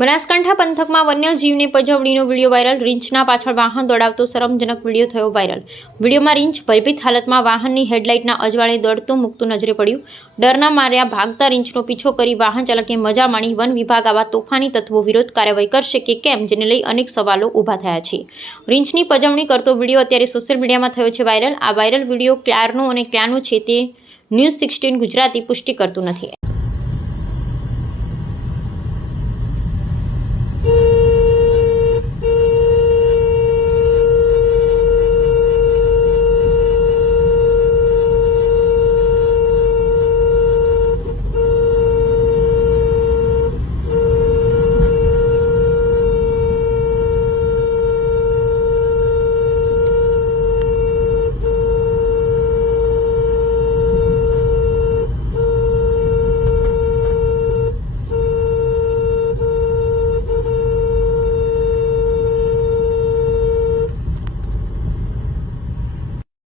બનાસકાંઠા પંથકમાં વન્યજીવને પજવણીનો video viral. રીંછના પાછળ વાહન દોડાવતો શરમજનક વિડીયો થયો વાયરલ। વિડીયોમાં રીંછ ભયભીત હાલતમાં વાહનની હેડલાઇટના અજવાળે દોડતું મૂકતું નજરે પડ્યું। ડરના માર્યા ભાગતા રીંછનો પીછો કરી વાહન ચાલકે મજા માણી। વન વિભાગ આવા તોફાની તત્વો વિરુદ્ધ કાર્યવાહી કરશે કે કેમ, જેને લઈ અનેક સવાલો ઊભા થયા છે। રીંછની પજવણી કરતો વિડીયો અત્યારે સોશિયલ મીડિયામાં થયો છે વાયરલ। આ વાયરલ વિડીયો ક્યારનો અને ક્યાંનો છે તે ન્યૂઝ 16 ગુજરાતી પુષ્ટિ કરતું નથી।